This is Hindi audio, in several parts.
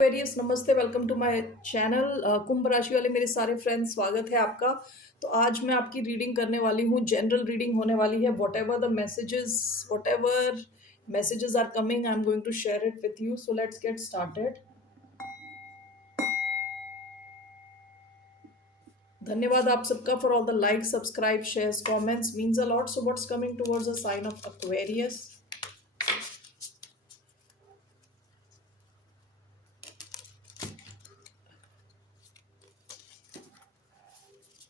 वेरियस नमस्ते, वेलकम टू माय चैनल। कुंभ राशि वाले मेरे सारे फ्रेंड्स, स्वागत है आपका। तो आज मैं आपकी रीडिंग करने वाली हूँ। जनरल रीडिंग होने वाली है। Whatever the messages are coming, I am going to share it with you. So let's get started. धन्यवाद आप सबका for all the like, subscribe, shares, comments, means a lot. So what's coming towards a sign of Aquarius?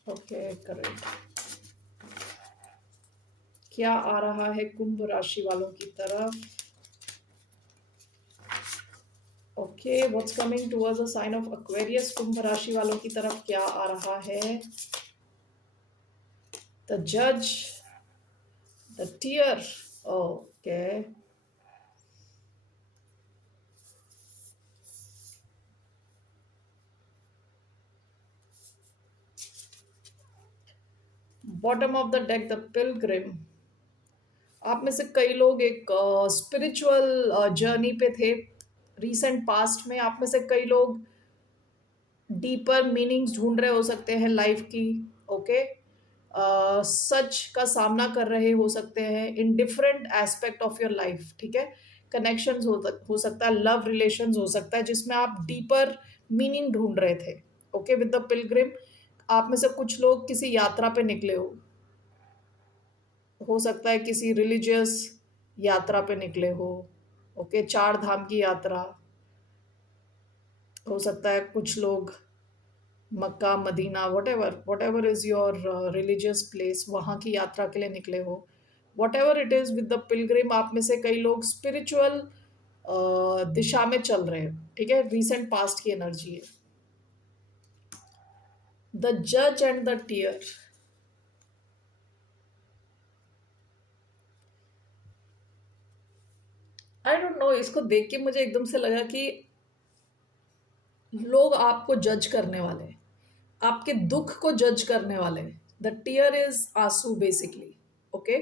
Okay, correct. क्या आ रहा है कुंभ राशि वालों की तरफ? Okay, what's coming towards a sign of Aquarius? कुंभ राशि वालों की तरफ क्या आ रहा है? द जज, the tear. Okay, bottom of the deck, the pilgrim. आप में से कई लोग एक स्पिरिचुअल जर्नी पे थे रिसेंट पास्ट में। आप में से कई लोग डीपर मीनिंग्स ढूंढ रहे हो सकते हैं लाइफ की। ओके, सच का सामना कर रहे हो सकते हैं in different aspect of your life. ठीक है, कनेक्शंस हो सकता है, लव रिलेशंस हो सकता है जिसमें आप डीपर मीनिंग ढूंढ रहे थे। ओके, विद द पिलग्रिम आप में से कुछ लोग किसी यात्रा पे निकले हो सकता है किसी रिलीजियस यात्रा पे निकले हो। ओके, चार धाम की यात्रा हो सकता है। कुछ लोग Mecca, Medina, whatever is your religious place, वहाँ की यात्रा के लिए निकले हो। Whatever it is, with the pilgrim आप में से कई लोग स्पिरिचुअल दिशा में चल रहे हो। ठीक है, रीसेंट पास्ट की एनर्जी है। द जज and the tear. I don't know, इसको देख के मुझे एकदम से लगा कि लोग आपको जज करने वाले हैं, आपके दुख को जज करने वाले हैं। द टीयर इज आंसू बेसिकली। ओके,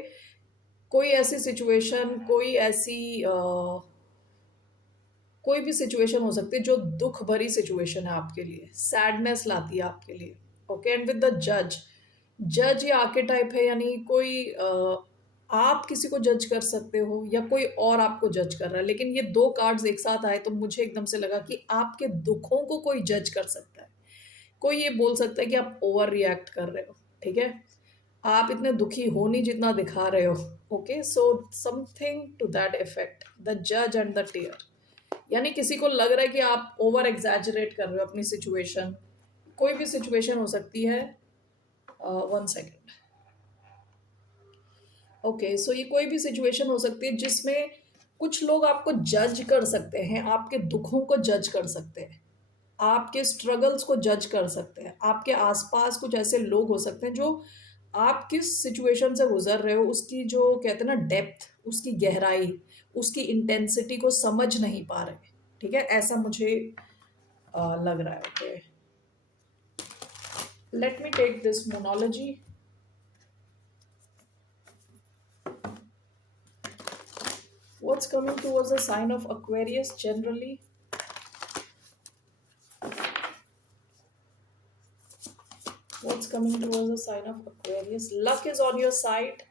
कोई ऐसी सिचुएशन, कोई भी सिचुएशन हो सकती है जो दुख भरी सिचुएशन है आपके लिए, सैडनेस लाती है आपके लिए। ओके, एंड विद द जज, जज ये आर्केटाइप है, यानी कोई आप किसी को जज कर सकते हो या कोई और आपको जज कर रहा है। लेकिन ये दो कार्ड्स एक साथ आए तो मुझे एकदम से लगा कि आपके दुखों को कोई जज कर सकता है। कोई ये बोल सकता है कि आप ओवर रिएक्ट कर रहे हो। ठीक है, आप इतने दुखी हो नहीं जितना दिखा रहे हो। Okay, so something to that effect, the जज एंड द टीयर। यानी किसी को लग रहा है कि आप ओवर एग्जैजरेट कर रहे हो अपनी सिचुएशन। कोई भी सिचुएशन हो सकती है। One second. ओके, सो ये कोई भी सिचुएशन हो सकती है जिसमें कुछ लोग आपको जज कर सकते हैं, आपके दुखों को जज कर सकते हैं, आपके स्ट्रगल्स को जज कर सकते हैं। आपके आसपास कुछ ऐसे लोग हो सकते हैं जो आप किस सिचुएशन से गुजर रहे हो उसकी, जो कहते हैं ना, डेप्थ, उसकी गहराई, उसकी इंटेंसिटी को समझ नहीं पा रहे। ठीक है, ऐसा मुझे लग रहा है। Okay, let me take this monology. What's coming towards the sign of Aquarius generally? What's coming towards the sign of Aquarius? Luck is on your side.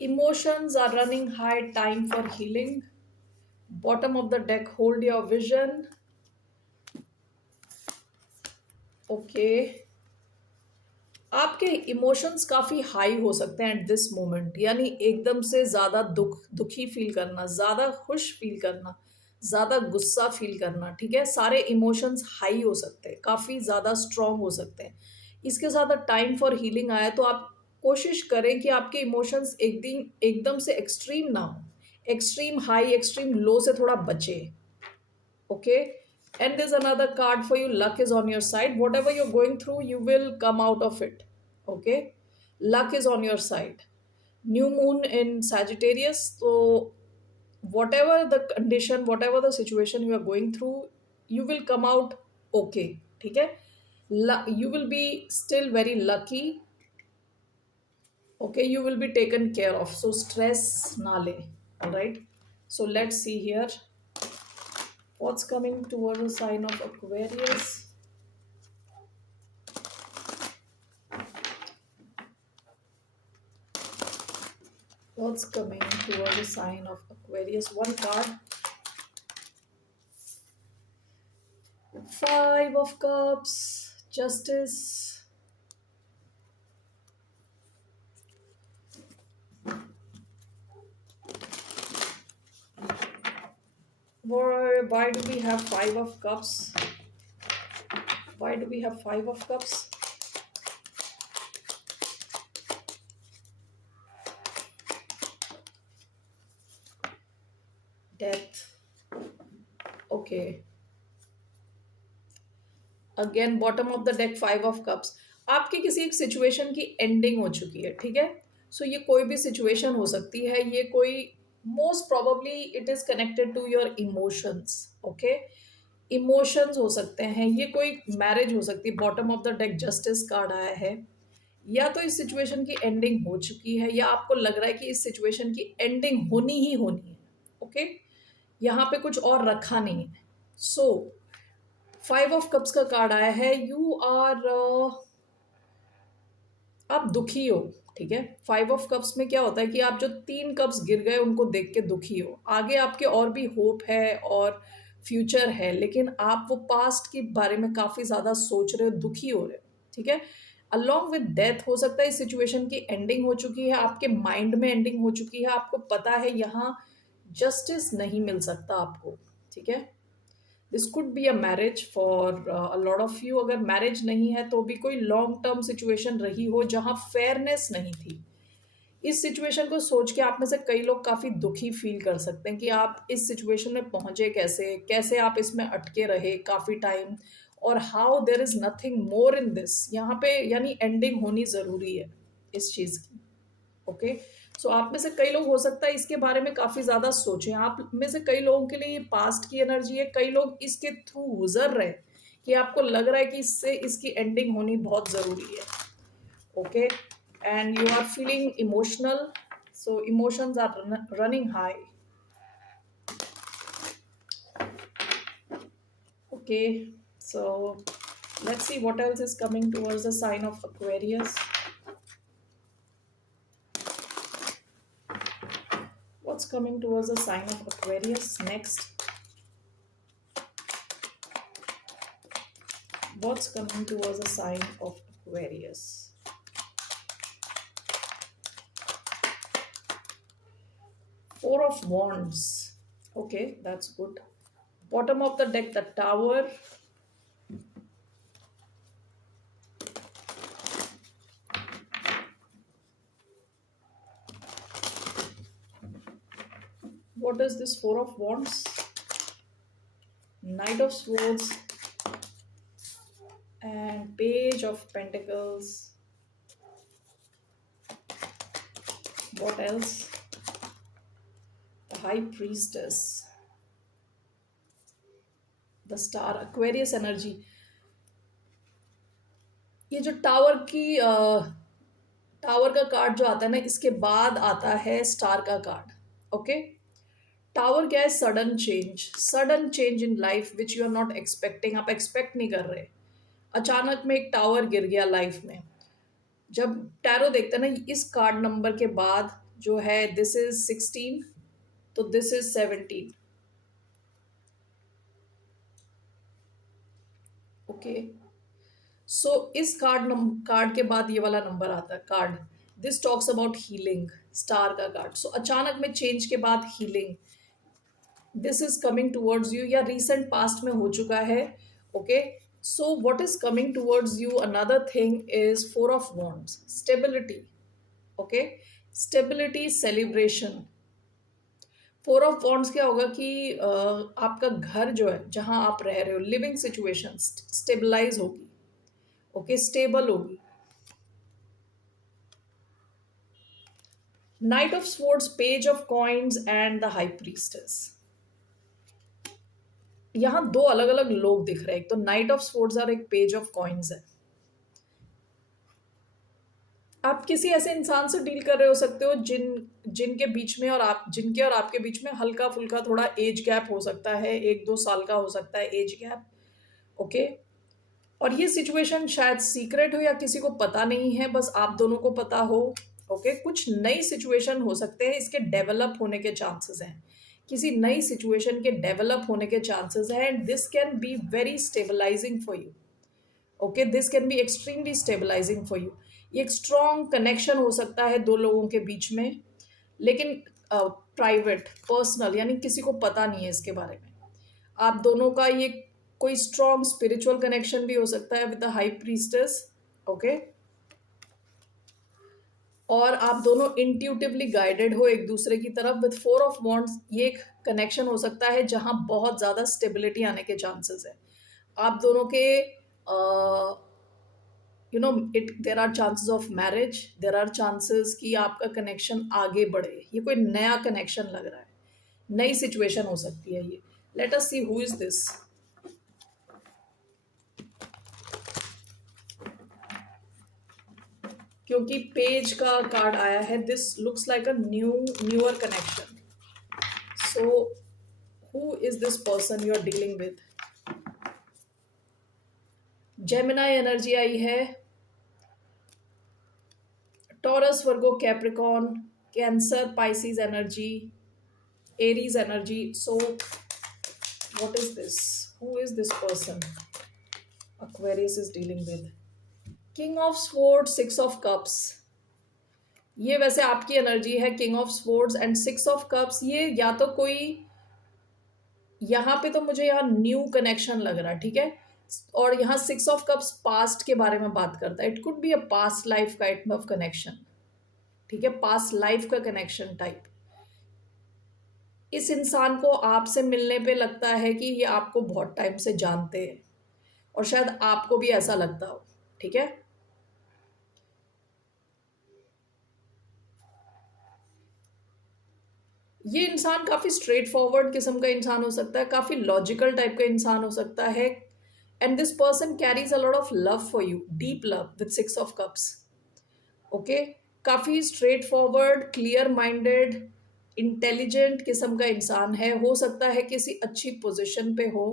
Emotions are running high, time for healing. Bottom of the deck, hold your vision. Okay. आपके इमोशंस काफ़ी हाई हो सकते हैं एट दिस मोमेंट, यानी एकदम से ज़्यादा दुखी फील करना, ज़्यादा खुश फील करना, ज़्यादा गुस्सा फील करना। ठीक है, सारे इमोशंस हाई हो सकते हैं, काफ़ी ज़्यादा स्ट्रॉन्ग हो सकते हैं। इसके साथ टाइम फॉर हीलिंग आया तो आप कोशिश करें कि आपके इमोशंस एक दिन एकदम से एक्सट्रीम ना हो, एक्सट्रीम हाई एक्सट्रीम लो से थोड़ा बचे। Okay, and there's another card for you. Luck is on your side. Whatever you're going through, you will come out of it. Okay, luck is on your side. New moon in Sagittarius, so whatever the condition, whatever the situation you are going through, you will come out okay. ठीक है, you will be still very lucky. Okay, you will be taken care of, so stress na le. All right, so let's see here what's coming towards the sign of Aquarius. What's coming towards the sign of Aquarius? One card. Five of Cups, Justice. Why do we have Five of Cups? Why do we have Five of Cups? Death. Okay. Again bottom of the deck five of cups. आपकी किसी एक सिचुएशन की एंडिंग हो चुकी है, ठीक है. सो ये कोई भी सिचुएशन हो सकती है, ये कोई most probably it is connected to your emotions. Okay, emotions हो सकते हैं, ये कोई मैरिज हो सकती है. Bottom of the deck justice card आया है. या तो इस सिचुएशन की एंडिंग हो चुकी है, या आपको लग रहा है कि इस सिचुएशन की एंडिंग होनी ही होनी है. ओके, यहाँ पे कुछ और रखा नहीं है. सो फाइव ऑफ कप्स का कार्ड आया है. यू आर आप दुखी हो, ठीक है. फाइव ऑफ कप्स में क्या होता है कि आप जो तीन कप्स गिर गए उनको देख के दुखी हो. आगे आपके और भी होप है और फ्यूचर है, लेकिन आप वो पास्ट के बारे में काफ़ी ज़्यादा सोच रहे हो, दुखी हो रहे हो, ठीक है. अलॉन्ग विद डेथ हो सकता है इस सिचुएशन की एंडिंग हो चुकी है, आपके माइंड में एंडिंग हो चुकी है. आपको पता है यहाँ जस्टिस नहीं मिल सकता आपको, ठीक है. This could be a marriage for a lot of you. अगर मैरिज नहीं है तो भी कोई लॉन्ग टर्म सिचुएशन रही हो जहाँ फेयरनेस नहीं थी. इस सिचुएशन को सोच के आप में से कई लोग काफ़ी दुखी फील कर सकते हैं कि आप इस सिचुएशन में पहुंचे कैसे, कैसे आप इसमें अटके रहे काफ़ी टाइम, और how there is nothing more in this. यहाँ पे यानी एंडिंग होनी ज़रूरी है इस चीज़ की. ओके, सो आप में से कई लोग हो सकता है इसके बारे में काफ़ी ज़्यादा सोचें. आप में से कई लोगों के लिए ये पास्ट की एनर्जी है. कई लोग इसके थ्रू गुजर रहे हैं कि आपको लग रहा है कि इससे इसकी एंडिंग होनी बहुत ज़रूरी है. Okay, and you are feeling emotional, so emotions are running high. Okay, so let's see what else is coming towards the sign of Aquarius. What's coming towards the sign of Aquarius next? What's coming towards the sign of Aquarius? Four of Wands. Okay, that's good. Bottom of the deck, the Tower. What is this Four of Wands? Knight of Swords and Page of Pentacles. What else? The High Priestess. The Star. Aquarius energy. ये जो टावर का कार्ड जो आता है ना, इसके बाद आता है स्टार का कार्ड. ओके, टावर क्या है? Sudden change in life which you are not expecting. आप एक्सपेक्ट नहीं कर रहे, अचानक में एक टावर गिर गया लाइफ में. जब टैरो देखते हैं ना, इस कार्ड नंबर के बाद जो है, दिस इज 16, तो दिस इज 17. ओके, सो इस कार्ड के बाद ये वाला नंबर आता है card. This talks about healing. Star का कार्ड. सो अचानक में चेंज के बाद healing, this is coming towards you, या रिसेंट पास्ट में हो चुका है. Okay, so what is coming towards you, another thing is four of wands. Stability. Okay, stability, celebration. Four of wands क्या होगा कि आपका घर जो है, जहां आप रह रहे हो, लिविंग सिचुएशन स्टेबलाइज होगी. ओके, स्टेबल होगी. Night of swords, page of coins and the high priestess. यहाँ दो अलग अलग लोग दिख रहे हैं. एक तो नाइट ऑफ स्वॉर्ड्स और एक पेज ऑफ कॉइन्स है. आप किसी ऐसे इंसान से डील कर रहे हो सकते हो जिनके बीच में और आप जिनके और आपके बीच में हल्का फुल्का थोड़ा एज गैप हो सकता है, 1-2 साल का हो सकता है एज गैप। ओके। और ये सिचुएशन शायद सीक्रेट हो या किसी को पता नहीं है, बस आप दोनों को पता हो। ओके, कुछ नई सिचुएशन हो सकते हैं, इसके डेवलप होने के चांसेस हैं, किसी नई सिचुएशन के डेवलप होने के चांसेस हैं, and this can be very stabilizing for you. Okay, this can be extremely stabilizing for you. ये एक स्ट्रॉन्ग कनेक्शन हो सकता है दो लोगों के बीच में, लेकिन प्राइवेट पर्सनल, यानी किसी को पता नहीं है इसके बारे में। आप दोनों का ये कोई स्ट्रॉन्ग स्पिरिचुअल कनेक्शन भी हो सकता है with the high priestess. Okay, और आप दोनों इंट्यूटिवली गाइडेड हो एक दूसरे की तरफ विद 4 ऑफ वॉन्ड्स। ये एक कनेक्शन हो सकता है जहां बहुत ज़्यादा स्टेबिलिटी आने के चांसेस है। आप दोनों के it there are chances of marriage, there are chances कि आपका कनेक्शन आगे बढ़े। ये कोई नया कनेक्शन लग रहा है, नई सिचुएशन हो सकती है ये। Let us see who is this. क्योंकि पेज का कार्ड आया है, this looks like a newer connection. So who is this person you are dealing with? Gemini energy आई है, Taurus, Virgo, Capricorn, Cancer, Pisces energy, Aries energy. So what is this? Who is this person Aquarius is dealing with? King of sword, 6 of cups. ये वैसे आपकी एनर्जी है, king of swords and 6 of cups. ये या तो कोई, यहाँ पे तो मुझे यहाँ न्यू कनेक्शन लग रहा है, ठीक है। और यहाँ 6 ऑफ कप्स पास्ट के बारे में बात करता है। It could be a past life kind of connection, ठीक है, पास्ट लाइफ का कनेक्शन टाइप। इस इंसान को आपसे मिलने पे लगता है कि ये आपको बहुत टाइम से जानते हैं, और शायद आपको भी ऐसा लगता हो, ठीक है। ये इंसान काफ़ी स्ट्रेट फॉरवर्ड किस्म का इंसान हो सकता है, काफ़ी लॉजिकल टाइप का इंसान हो सकता है, and this person carries a lot of love for you, deep love with 6 of cups. Okay, काफ़ी straightforward, clear minded, intelligent किस्म का इंसान है। हो सकता है किसी अच्छी पोजिशन पे हो,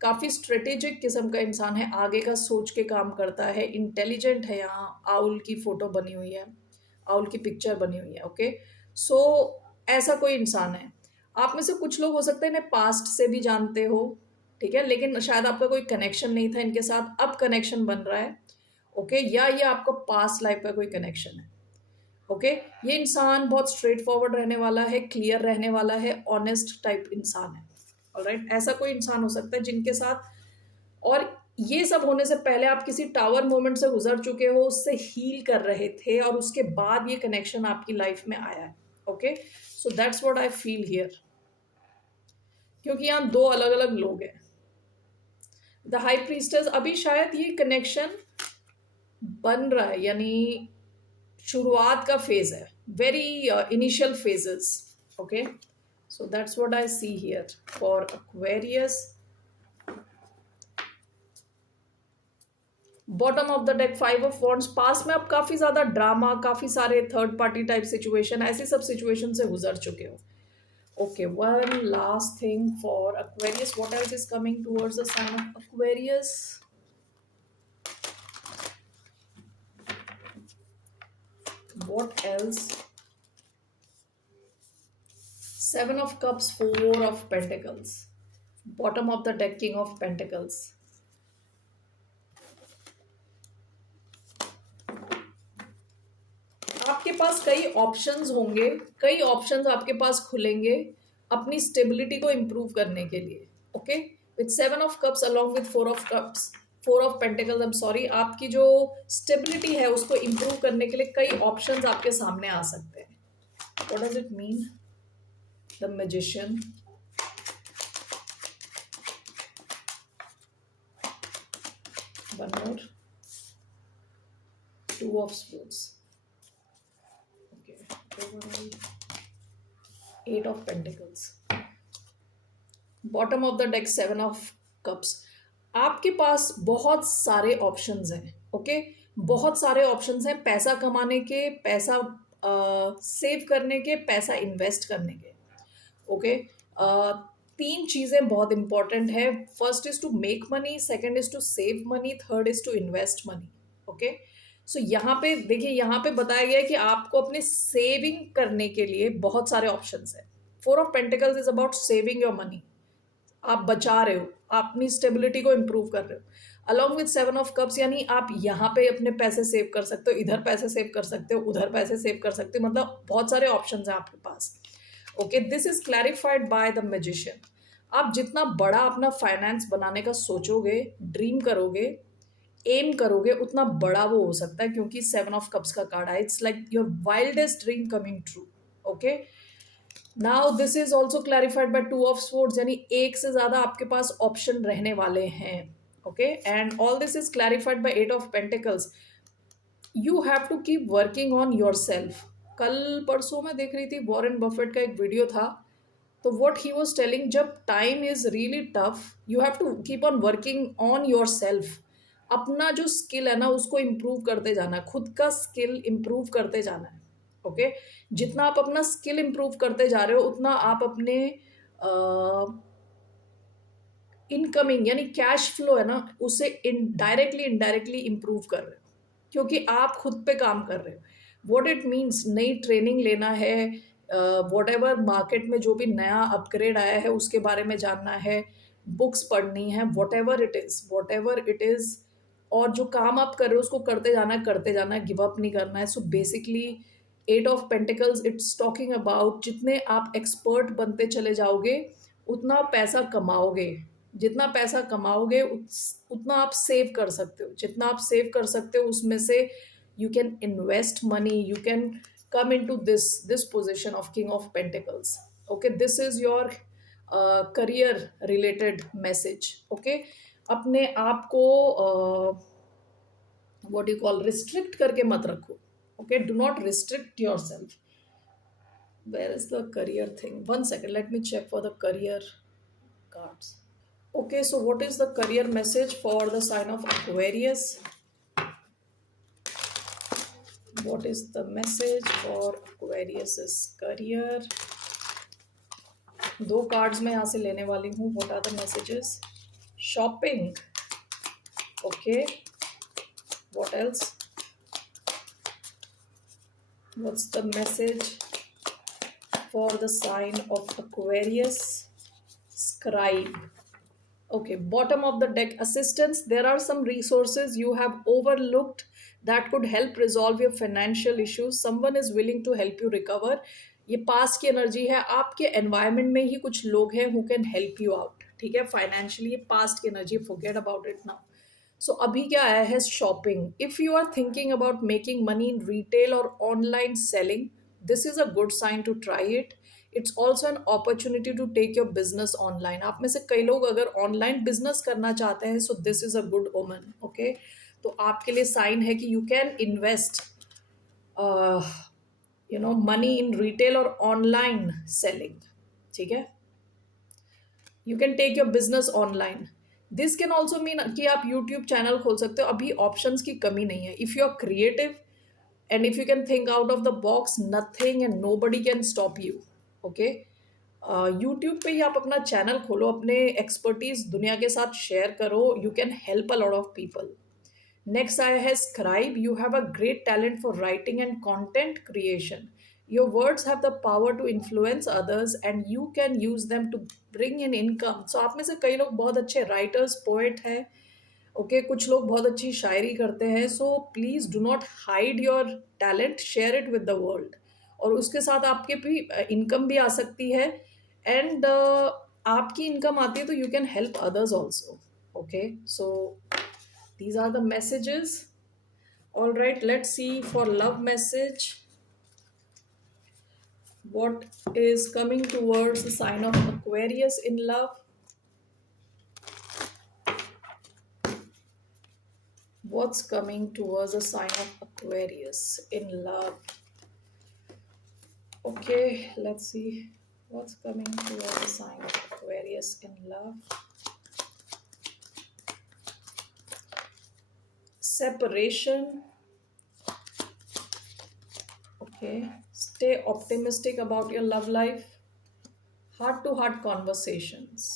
काफ़ी स्ट्रेटेजिक किस्म का इंसान है, आगे का सोच के काम करता है, इंटेलिजेंट है। यहाँ आउल की फोटो बनी हुई है, आउल की पिक्चर बनी हुई है। ओके, सो ऐसा कोई इंसान है। आप में से कुछ लोग हो सकते हैं इन्हें पास्ट से भी जानते हो, ठीक है, लेकिन शायद आपका कोई कनेक्शन नहीं था इनके साथ, अब कनेक्शन बन रहा है। ओके, या ये आपका पास्ट लाइफ का कोई कनेक्शन है। ओके, ये इंसान बहुत स्ट्रेट फॉरवर्ड रहने वाला है, क्लियर रहने वाला है, ऑनेस्ट टाइप इंसान है। ऑलराइट, ऐसा कोई इंसान हो सकता है जिनके साथ, और ये सब होने से पहले आप किसी टावर मोमेंट से गुजर चुके हो, उससे हील कर रहे थे, और उसके बाद ये कनेक्शन आपकी लाइफ में आया है। Okay, so that's what I feel here, क्योंकि यहाँ 2 अलग अलग लोग हैं। द हाई प्रीस्टेस, अभी शायद ये कनेक्शन बन रहा है, यानी शुरुआत का फेज है, very initial phases. Okay, so that's what I see here for Aquarius. Bottom of the deck 5 of wands. पास में आप काफी ज्यादा ड्रामा, काफी सारे थर्ड पार्टी टाइप सिचुएशन, ऐसी सब सिचुएशन से गुजर चुके हो। Okay, one last thing for Aquarius, what else is coming towards the sign of Aquarius? What else? 7 of Cups, 4 of Pentacles. Bottom of the deck, King of Pentacles. आपके पास कई ऑप्शंस होंगे, कई ऑप्शंस आपके पास खुलेंगे अपनी स्टेबिलिटी को इम्प्रूव करने के लिए। Okay, with 7 of Cups along with 4 of Cups, 4 of Pentacles, I am sorry, आपकी जो स्टेबिलिटी है उसको इम्प्रूव करने के लिए कई ऑप्शंस आपके सामने आ सकते हैं। What does it mean? The magician, one more, 2 of Swords, 8 of Pentacles, bottom of the deck 7 of Cups। आपके पास बहुत सारे ऑप्शंस हैं। ओके, बहुत सारे ऑप्शंस हैं पैसा कमाने के, पैसा सेव करने के, पैसा इन्वेस्ट करने के। ओके, तीन चीज़ें बहुत इंपॉर्टेंट है। First is to make money, second is to save money, third is to invest money. Okay, so यहाँ पे देखिए, यहाँ पे बताया गया है कि आपको अपने सेविंग करने के लिए बहुत सारे ऑप्शंस हैं। Four of pentacles is about saving your money. आप बचा रहे हो, आप अपनी स्टेबिलिटी को इम्प्रूव कर रहे हो। Along with seven of cups, यानी आप यहाँ पे अपने पैसे सेव कर सकते हो, इधर पैसे सेव कर सकते हो, उधर पैसे सेव कर सकते हो, मतलब बहुत सारे ऑप्शंस हैं आपके पास। Okay, this is clarified by the magician. आप जितना बड़ा अपना फाइनेंस बनाने का सोचोगे, ड्रीम करोगे, एम करोगे, उतना बड़ा वो हो सकता है, क्योंकि सेवन ऑफ कप्स का कार्ड है। It's like your wildest dream coming true. Okay, now this is also clarified by two of swords, यानी एक से ज्यादा आपके पास ऑप्शन रहने वाले हैं। Okay, and all this is clarified by eight of pentacles. You have to keep working on yourself. कल परसों मैं देख रही थी, वॉरेन बफेट का एक वीडियो था, तो वॉट ही वॉज टेलिंग, जब time is really tough, you have to keep on working on yourself. अपना जो स्किल है ना, उसको इम्प्रूव करते जाना है, खुद का स्किल इम्प्रूव करते जाना है। ओके, जितना आप अपना स्किल इम्प्रूव करते जा रहे हो, उतना आप अपने इनकमिंग यानी कैश फ्लो है ना, उसे डायरेक्टली इनडायरेक्टली इम्प्रूव कर रहे हो, क्योंकि आप खुद पे काम कर रहे हो। वॉट इट मीन्स, नई ट्रेनिंग लेना है, वॉट एवर मार्केट में जो भी नया अपग्रेड आया है उसके बारे में जानना है, बुक्स पढ़नी है, वॉट एवर इट इज़, और जो काम आप कर रहे हो उसको करते जाना है, गिव अप नहीं करना है। So basically eight of pentacles it's talking about, जितने आप एक्सपर्ट बनते चले जाओगे, उतना पैसा कमाओगे, जितना पैसा कमाओगे उतना आप सेव कर सकते हो, जितना आप सेव कर सकते हो उसमें से you can invest money, you can come into this position of king of pentacles. Okay, this is your career related message. Okay, अपने आप को what you call restrict करके मत रखो. Okay, do not restrict yourself. Where is the career thing? One second, let me check for the career cards. Okay, so what is the career message for the sign of Aquarius? What is the message for Aquarius's career? दो कार्ड्स मैं यहाँ से लेने वाली हूँ. What are the messages? Shopping. Okay. What else? What's the message for the sign of Aquarius? Scribe. Okay, bottom of the deck, assistance. There are some resources you have overlooked that could help resolve your financial issues. Someone is willing to help you recover. ये पास्ट की एनर्जी है, आपके एनवायरमेंट में ही कुछ लोग हैं who can help you out. ठीक है, फाइनेंशियली ये पास्ट की energy, forget about it now. So अभी क्या आया है, shopping. If you are thinking about making money in retail और online selling, this is a good sign to try it. It's also an opportunity to take your business online. आप में से कई लोग अगर ऑनलाइन बिजनेस करना चाहते हैं, so this is a good omen. Okay, तो आपके लिए साइन है कि you can invest money in retail और ऑनलाइन सेलिंग. ठीक है, you can take your business online. This can also mean कि आप यूट्यूब चैनल खोल सकते हो. अभी ऑप्शंस की कमी नहीं है. If you are creative and if you can think out of the box, nothing and nobody can stop you. Okay, YouTube पे ही आप अपना चैनल खोलो, अपने एक्सपर्टीज दुनिया के साथ शेयर करो. You can help a lot of people. Next आया है scribe. You have a great talent for writing and content creation. Your words have the power to influence others and you can use them to bring in income. So आप में से कई लोग बहुत अच्छे राइटर्स, पोएट हैं. ओके, कुछ लोग बहुत अच्छी शायरी करते हैं. So please do not hide your talent, share it with the world. और उसके साथ आपके भी इनकम भी आ सकती है. एंड आपकी इनकम आती है तो you can help others also. Okay, so these are the messages. All right, let's see for love message. What is coming towards the sign of Aquarius in love? What's coming towards the sign of Aquarius in love? Okay, let's see what's coming towards the sign of Aquarius in love. Separation, okay, stay optimistic about your love life, heart to heart conversations,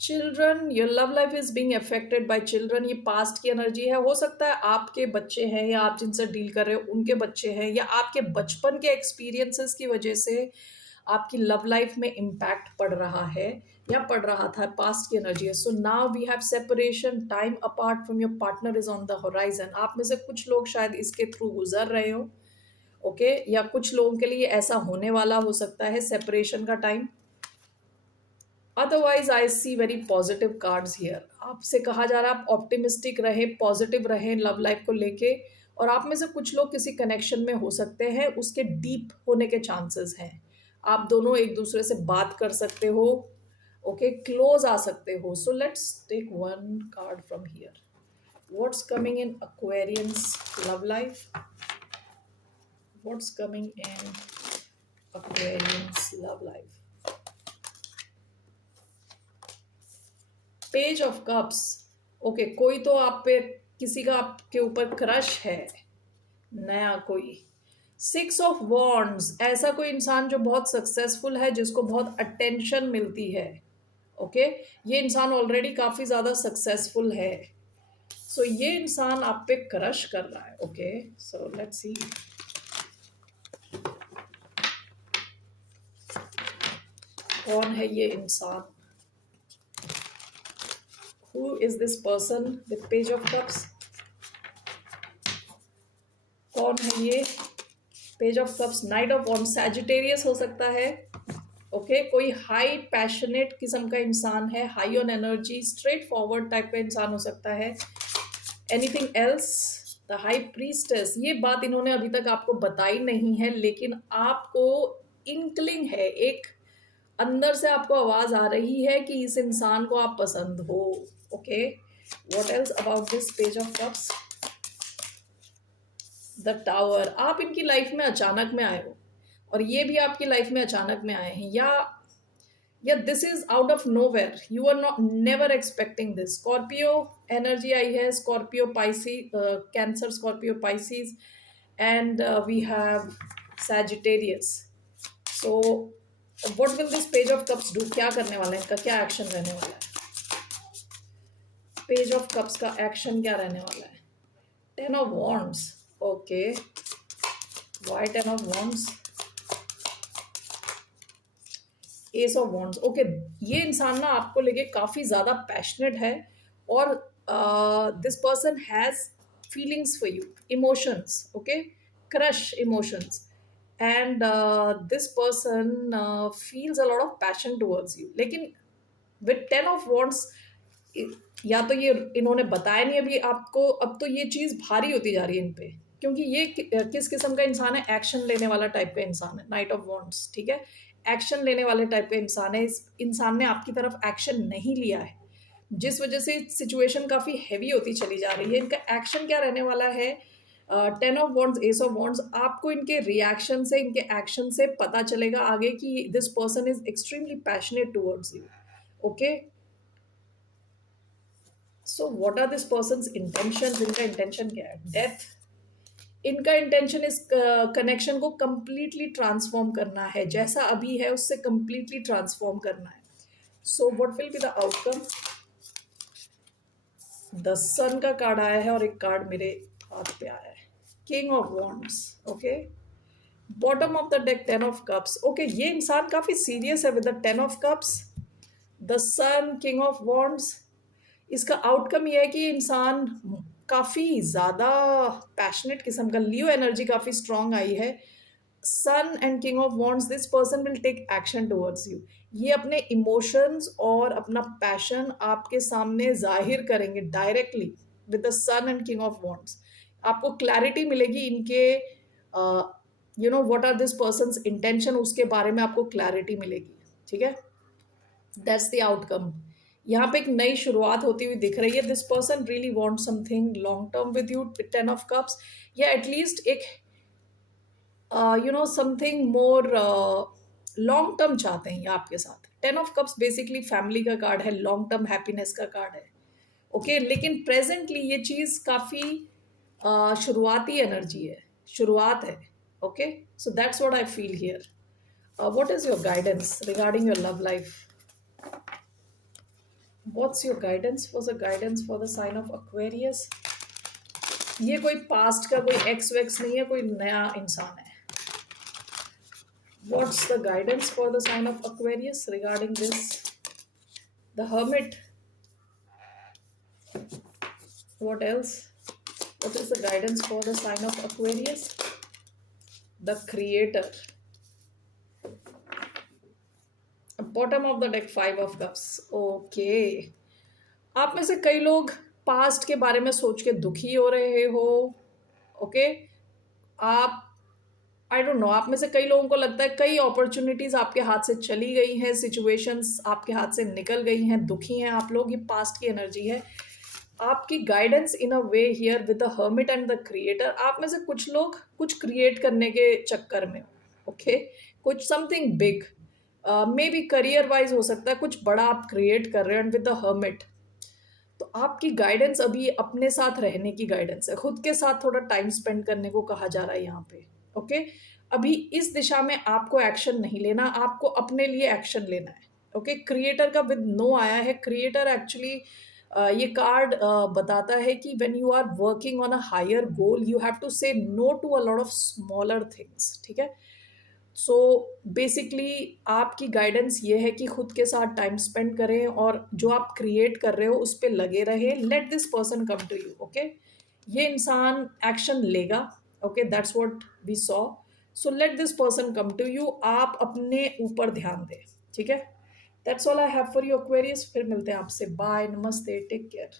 children, your love life is being affected by children. ये पास्ट की एनर्जी है, हो सकता है आपके बच्चे हैं या आप जिनसे डील कर रहे हो उनके बच्चे हैं, या आपके बचपन के एक्सपीरियंसेस की वजह से आपकी लव लाइफ में इम्पैक्ट पड़ रहा है या पड़ रहा था, पास्ट की एनर्जी है। So now we have separation, time apart from your partner is on the horizon. आप में से कुछ लोग शायद इसके थ्रू गुजर रहे हो, ओके, या कुछ लोगों के लिए ऐसा होने वाला हो सकता है सेपरेशन का time. Otherwise I see very positive cards here. आपसे कहा जा रहा है आप ऑप्टिमिस्टिक रहें, पॉजिटिव रहें लव लाइफ को लेके, और आप में से कुछ लोग किसी कनेक्शन में हो सकते हैं, उसके डीप होने के चांसेस हैं। आप दोनों एक दूसरे से बात कर सकते हो, ओके, क्लोज आ सकते हो। So let's take one card from here. What's coming in Aquarians love life, what's coming in Aquarians love life. Page of cups, okay, कोई तो आप पे, किसी का आपके ऊपर क्रश है नया कोई। सिक्स ऑफ वॉन्ड्स, ऐसा कोई इंसान जो बहुत सक्सेसफुल है, जिसको बहुत अटेंशन मिलती है, ओके, ये इंसान ऑलरेडी काफी ज्यादा सक्सेसफुल है। सो ये इंसान आप पे क्रश कर रहा है, ओके। सो लेट्स सी कौन है ये इंसान। Who is this person with page of cups? कौन है ये? Page of cups, night of wands, Sagittarius हो सकता है, ओके, कोई हाई पैशनेट किस्म का इंसान है, high on energy, straight forward type का इंसान हो सकता है। Anything else? The high priestess, ये बात इन्होंने अभी तक आपको बताई नहीं है, लेकिन आपको इंक्लिंग है, एक अंदर से आपको आवाज आ रही है कि इस इंसान को आप पसंद हो, okay. What else about this page of cups? The tower, आप इनकी लाइफ में अचानक में आए हो, और ये भी आपकी लाइफ में अचानक में आए हैं, या this is out of nowhere, you are not never expecting this. Scorpio energy आई है, Scorpio Pisces, Cancer, Scorpio Pisces, and we have Sagittarius. So what will this page of cups do? क्या करने वाला है, इनका क्या एक्शन रहने वाला है? पेज ऑफ कप्स का एक्शन क्या रहने वाला है? Ten of wands, okay, why ten of wands? S of wands, okay. ये इंसान ना आपको लेके काफी ज्यादा पैशनेट है, और this person has feelings for you, emotions, okay, crush emotions, and this person feels a lot of passion towards you. लेकिन विद टेन ऑफ वॉन्ड्स, या तो ये इन्होंने बताया नहीं अभी आपको, अब तो ये चीज़ भारी होती जा रही है इन पे, क्योंकि ये किस किस्म का इंसान है? एक्शन लेने वाला टाइप का इंसान है, नाइट ऑफ वॉन्ड्स, ठीक है, एक्शन लेने वाले टाइप का इंसान है। इस इंसान ने आपकी तरफ एक्शन नहीं लिया है, जिस वजह से सिचुएशन काफ़ी हैवी होती चली जा रही है। इनका एक्शन क्या रहने वाला है? Ten of wands, S of wands, आपको इनके रिएक्शन से, इनके एक्शन से पता चलेगा आगे कि this person is extremely passionate towards you, okay. So what are this person's intention? इनका इंटेंशन क्या है? डेथ। इनका इंटेंशन इस कनेक्शन को कंप्लीटली ट्रांसफॉर्म करना है, जैसा अभी है उससे कंप्लीटली ट्रांसफॉर्म करना है। So what will be the outcome? The sun का कार्ड आया है, और एक कार्ड मेरे हाथ पे आया है, king of wands, okay. Bottom of the deck, ten of cups, okay. ये इंसान काफी सीरियस है with the ten of cups, the sun, king of wands. इसका आउटकम यह है कि इंसान काफ़ी ज़्यादा पैशनेट किस्म का, लियो एनर्जी काफ़ी स्ट्रांग आई है। Sun and king of wands, this person will take action towards you. ये अपने इमोशंस और अपना पैशन आपके सामने जाहिर करेंगे directly with the sun and king of wands. आपको क्लैरिटी मिलेगी इनके, you know what are this person's intention, उसके बारे में आपको क्लैरिटी मिलेगी, ठीक है। That's the outcome. यहाँ पे एक नई शुरुआत होती हुई दिख रही है। This person really want something long term with you, ten of cups, या एटलीस्ट एक you know something more long term चाहते हैं ये आपके साथ। Ten of cups basically family का कार्ड है, लॉन्ग टर्म हैप्पीनेस का कार्ड है, ओके, लेकिन प्रेजेंटली ये चीज काफी शुरुआती एनर्जी है, शुरुआत है। Okay, so that's what I feel here. What is your guidance regarding your love life? What's your guidance, for the guidance for the sign of Aquarius? ये कोई पास्ट का कोई एक्स वैक्स नहीं है, कोई नया इंसान है। What's the guidance for the sign of Aquarius regarding this? The Hermit. What else? What is the guidance for the sign of Aquarius? The Creator. Bottom of the deck, Five of Cups. Okay. आप में से कई लोग पास्ट के बारे में सोच के दुखी हो रहे हो। ओके, आप, आई डोंट नो, आप में से कई लोगों को लगता है कई अपॉर्चुनिटीज आपके हाथ से चली गई हैं, सिचुएशंस आपके हाथ से निकल गई हैं, दुखी हैं आप लोग। ये पास्ट की एनर्जी है। आपकी guidance in a way here with the hermit and the creator. आप में से कुछ लोग कुछ क्रिएट करने के चक्कर में, ओके, कुछ something big, may be career wise हो सकता है, कुछ बड़ा आप क्रिएट कर रहे हो। एंड विद द हर्मिट, तो आपकी गाइडेंस अभी अपने साथ रहने की गाइडेंस है, खुद के साथ थोड़ा टाइम स्पेंड करने को कहा जा रहा है यहाँ पे। ओके, अभी इस दिशा में आपको एक्शन नहीं लेना, आपको अपने लिए एक्शन लेना है। ओके, क्रिएटर का विद नो आया है। क्रिएटर एक्चुअली ये कार्ड बताता है कि when you are working on a higher goal you have to say no to a lot of smaller things. ठीक है, सो बेसिकली आपकी गाइडेंस ये है कि खुद के साथ टाइम स्पेंड करें और जो आप क्रिएट कर रहे हो उस पर लगे रहे। Let this person come to you. Okay, ये इंसान एक्शन लेगा। Okay, that's what we saw. So let this person come to you, आप अपने ऊपर ध्यान दें। ठीक है, that's all I have for you Aquarius. फिर मिलते हैं आपसे। बाय, नमस्ते, टेक केयर।